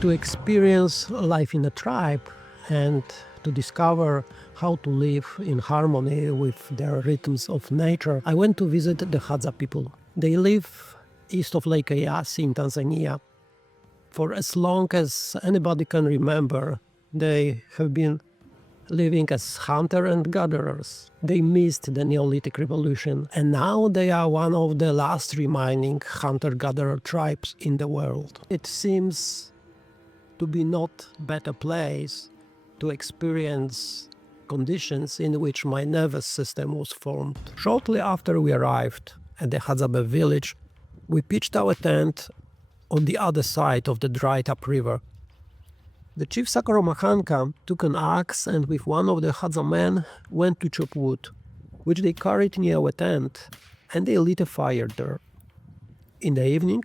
To experience life in a tribe and to discover how to live in harmony with their rhythms of nature, I went to visit the Hadza people. They live east of Lake Eyasi in Tanzania. For as long as anybody can remember, they have been living as hunter and gatherers. They missed the Neolithic revolution, and now they are one of the last remaining hunter-gatherer tribes in the world. It seems to be not better place to experience conditions in which my nervous system was formed. Shortly after we arrived at the Hadzabe village, we pitched our tent on the other side of the dried-up river. The chief Sakoromahanka took an axe and with one of the Hadza men went to chop wood, which they carried near our tent, and they lit a fire there. In the evening,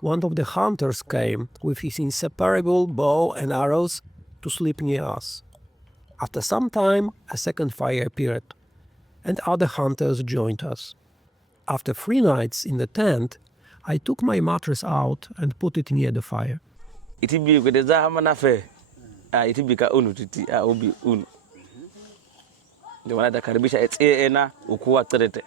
one of the hunters came with his inseparable bow and arrows to sleep near us. After some time, a second fire appeared, and other hunters joined us. After 3 nights in the tent, I took my mattress out and put it near the fire. Iti bi ko de za hama na fe. Iti bi ka unu titi obi unu. De wana da karibisha ena ukuwa terete.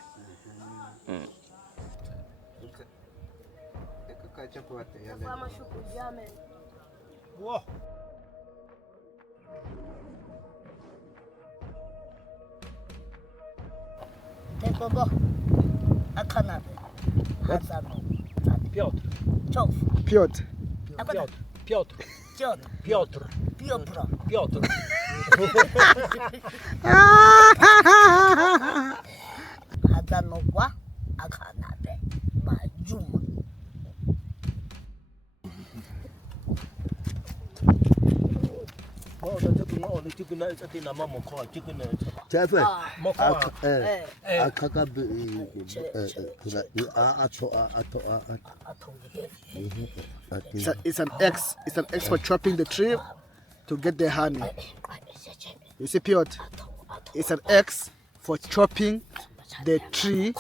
Tekogo Akanabe Hadzabe Piotr. Piotr Piotr. Piotr Hadzanogwa Akanabe Majuma It's an X. It's an X for chopping the tree to get the honey. You see, Piotr? It's an X for chopping the tree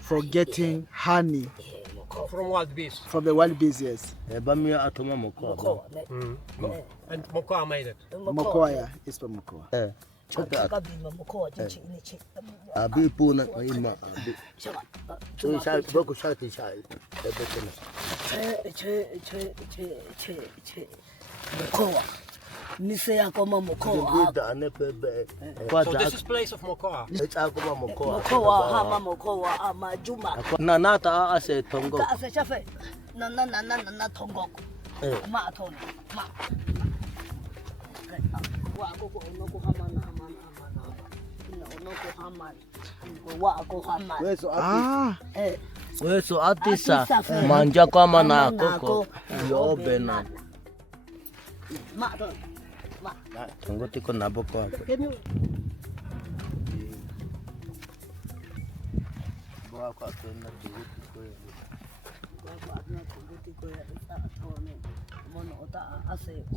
for getting honey. From wild bees. From the wild bees, yes. And Mokoa made it. Mokoa, yeah. It's from Mokoa. So this is place of Mokoa. Nanata ase tongo. Weso atisa manja kama na koko yobena. Tongo tiko naboko ako.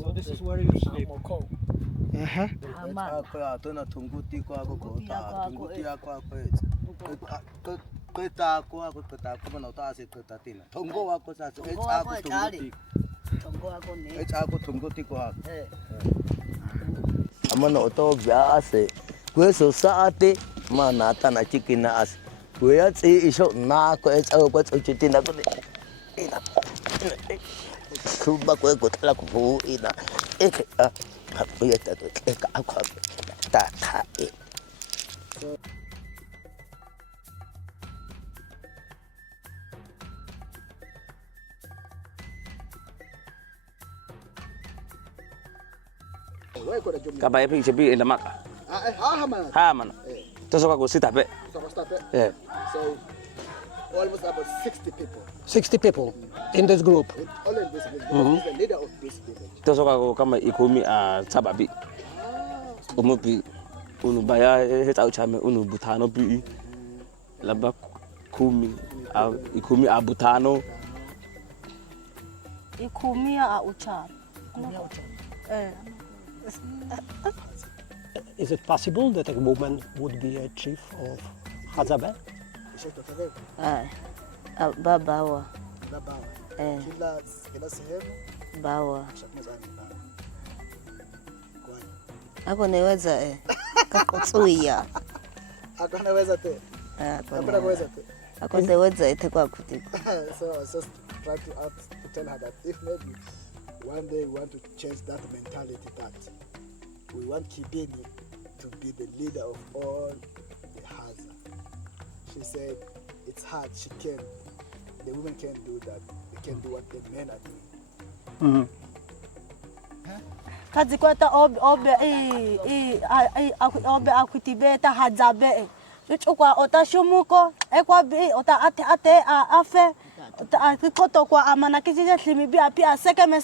So this is where you sleep. Amana oto biase. Kweso saate mana tana chikina as. Kweatsi isho na ko etsa ko tsuchitina ko. Kuba kwe kutala kubu ina. Eke kapuyeta to eka akwa ta ta e. Kaba epi sebi ina maka. Ha mana. Tosoka ko sita pe. Yeah. So almost about 60 people. 60 people in this group. All in this village. He's the leader of this village. Tosoka ko kama ikomi a sababi. Umupi unu baya heta uchame unu butano bi. Laba kumi ikomi a butano. Ikomi a ucha. Is it possible that a woman would be a chief of Hadzabe? Babawa. Kila sehemu bawa Shakumazani bawa. Kwani. ako neweza kakutsuya Ako naweza te. Ako naweza te. ako neweza itekwa kutiko. So I was just trying to tell her that if maybe one day we want to change that mentality, that we want Kibini to be the leader of all the Hadza. She said it's hard. The women can't do that. They can do what the men are doing. Kazi kwata obe akutibeta Hadzabe. Chukwa ota shumuko ekwa bi ota ate afe ota kwa amana kizije hlimibi apia sekeme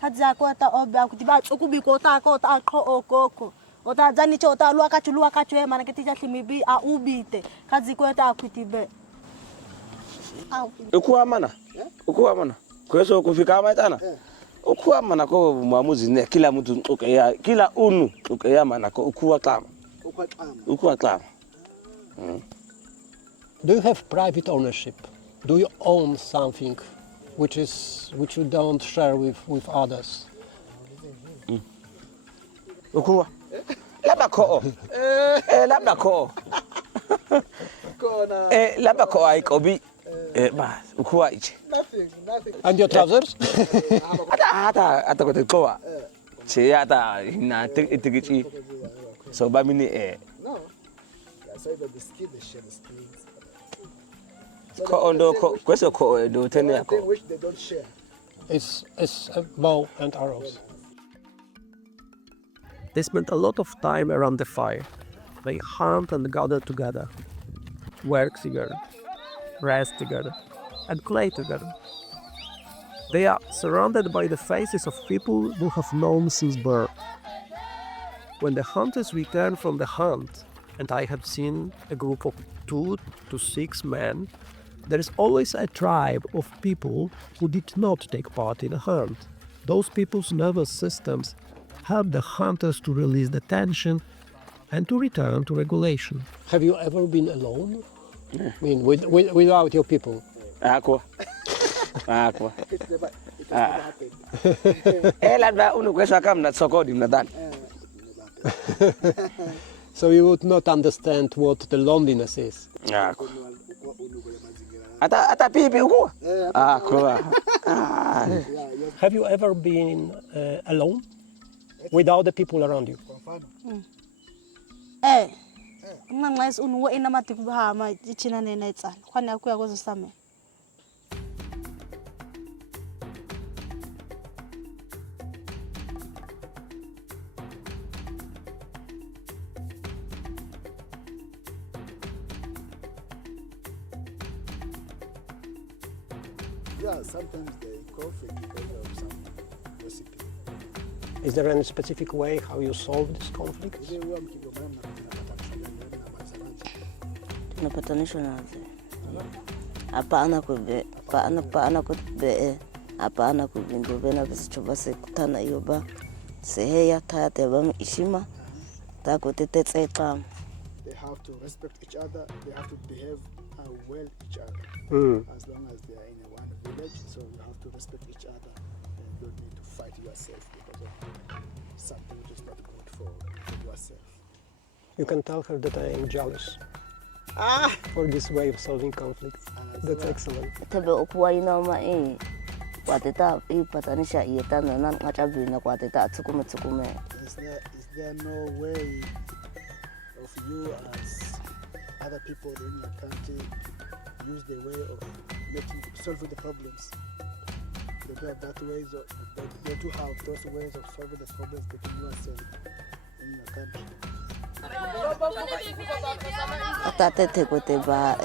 kazi kwata obe akutiba chukubiko ota aqho okoko ota zani ota luaka chwe mana kitije hlimibi a ubite kazi kwata akutibe ukuwa mana kweso kufika amatana ukuwa mana ko maamuzi ne kila mtu kila unu mana ko ukuwa klama. Do you have private ownership? Do you own something which you don't share with others? Ukuwa labda ko labda ko labda ko aikobi bas ukuwa ichi Nothing. And your trousers? hata kote koa che hata ina tigichi so ba mini No. So that the skin, they share the skins. ko ondo ko kweso ko do tene One thing ko which they don't share. It's a bow and arrows. They spend a lot of time around the fire. They hunt and gather together, work together, rest together, and play together. They are surrounded by the faces of people who have known since birth. When the hunters return from the hunt, and I have seen a group of 2 to 6 men, there is always a tribe of people who did not take part in the hunt. Those people's nervous systems help the hunters to release the tension and to return to regulation. Have you ever been alone? I mean, without your people? aqua It never happened. labda unu kweso kamna sokodi mnadhani So you would not understand what the loneliness is. hata pipi ukuwa kwa Have you ever been alone without the people around you? Mangais unwo ina matikuba ma china nena itsana kwani akuya kozo same Yeah, sometimes they conflict because of some recipe. Is there any specific way how you solve this conflict? Ile huwa mkigombana mnapata kushauriana na mazanaji. Tunapatanisha naze hapana kube hapana kubingo na bisichoba sekutana yoba seheya tate bam ishima takutete kam. They have to respect each other. They have to behave well each other. As long as they are in one village, so you have to respect each other and you don't need to fight yourself because of something which is not good for yourself. You can tell her that I am jealous for this way of solving conflicts. That's excellent. Tebe okuwa inoma wateta ipatanisha yetana na ngachabina kwateta tsukume. Is there no way of you as other people in your country use the way of solving the problems? They do have that ways of, they do have those ways of solving the problems between yourself in your country. Atate kote ba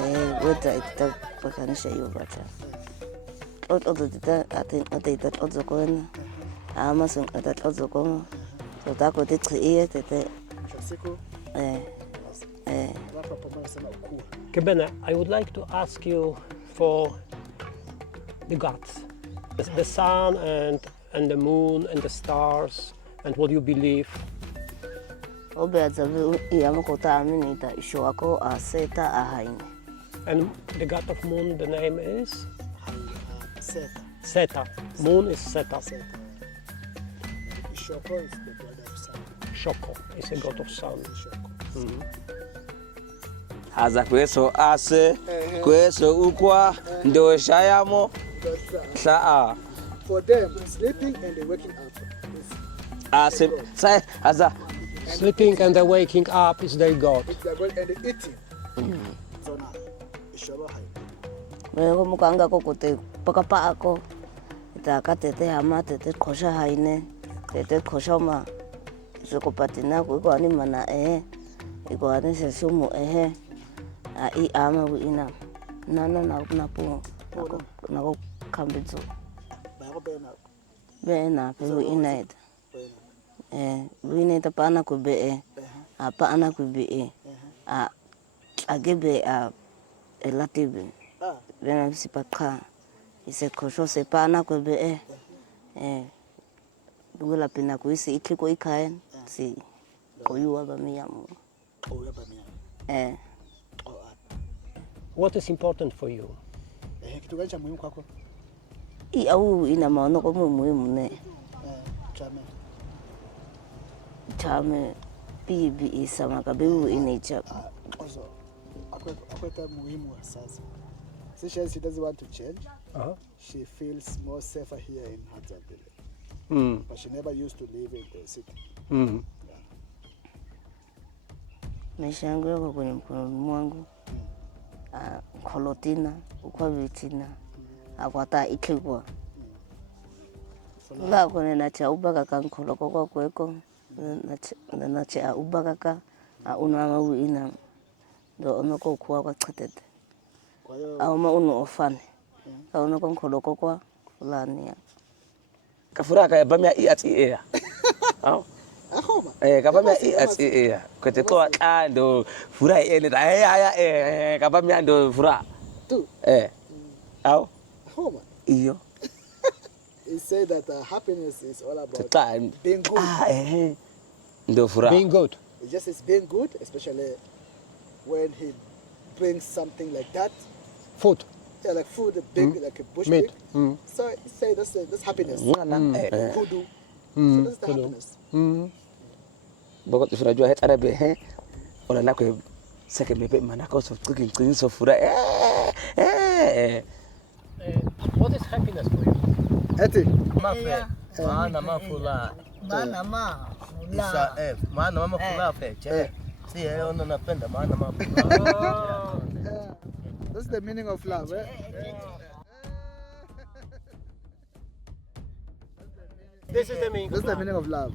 weta ita patanisha yobacha. Odo tita ate odo koena ama son ata odo kono so ta kote tsiye tete Shasiku, wapa pamoja sana ukua. Kebena, I would like to ask you for the gods, the sun and the moon and the stars and what you believe. obe Hadzabe yamakota amini ta ishwako aseta ahaine. And the god of moon, the name is Seth. Seta. Moon is Seta. Shoko is the god of sun. Shoko is a god of sun. Shoko. Haza kweso ase, kweso ukwa, ndo shayamo, saa. For them, sleeping and the waking up is Ase, say, haza. Sleeping and the waking up is their god. their god, and the eating. So now, Shoko hai. Mego mukanga ko kote pakapa ako. Ita ka tete hama tete khosha haine. Tete khosha ma. Soko patina ko ani mana iko ani se sumu a I ama wi ina. Na po. Na ko kambitso. Bago bena. Bena pe wi ina ita. Wi ina ita pana ko be apa ana ko be a agebe a elatibe. Bena sipaka ise khosho se pana ko be dungula pina ko isi ikliko ikaen si koyuwa ba miyamu. Oh, yeah, bamia. What is important for you? Kitu gani cha muhimu kwako? I au ina maono ko muhimu ne. Chame. Chame bibi isama kabibu inacha. Also, akweka muhimu wa sasa. She doesn't want to change. She feels more safer here in Hadzabe. But she never used to live in the city. Maisha yangu yako kwenye mkono mwangu. Kolotina, ukwa vitina. Akwata ikigwa. La kone na cha ubaka kan koloko kwa kweko. Na cha ubaka ka una wi ina. Do onoko kwa kwa chatete. Au ma uno ofane. Ka onoko koloko kwa fulani. Kafura ka bamia I at ea. Au. Kabamia I at ea. Kwete kwa ndo fura ene da kabamia ndo fura. Tu. Au. Homa. Iyo. He said that happiness is all about Time. being good. Ndo fura. Being good. It just is being good, especially when he brings something like that. Food. Yeah, like food, like a bush Meat. pig. So he said that's happiness. Kudu. So that's the happiness. Bokot fura jua het arabe ona nakwe seke mebe manako so cooking so fura What is happiness for you? Eti. Maana mafula. Isa maana mama fula fe. Che. Si ona napenda maana mafula. That's the meaning of love, eh? This is the meaning That's the meaning of love.